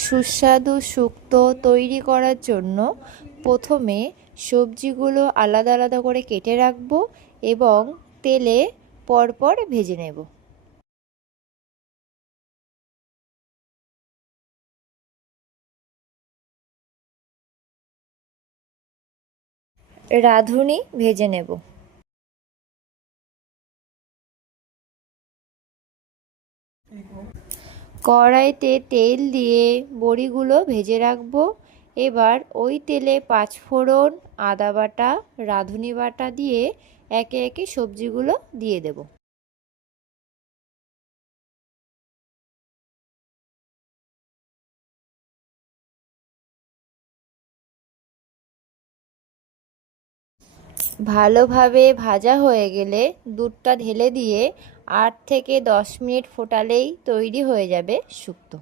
সুস্বাদু শুক্তো তৈরি করার জন্য প্রথমে সবজিগুলো আলাদা আলাদা করে কেটে রাখবো এবং তেলে পরপর ভেজে নেব। রাঁধুনি ভেজে নেব। কড়াইতে তেল দিয়ে বড়িগুলো ভেজে রাখবো। এবার ওই তেলে পাঁচফোড়ন, আদা বাটা, রাঁধুনি বাটা দিয়ে একে একে সবজিগুলো দিয়ে দেব। ভালোভাবে ভাজা হয়ে গেলে দুধটা ঢেলে দিয়ে 8 থেকে 10 মিনিট ফোটালেই তৈরি হয়ে যাবে শুক্তো।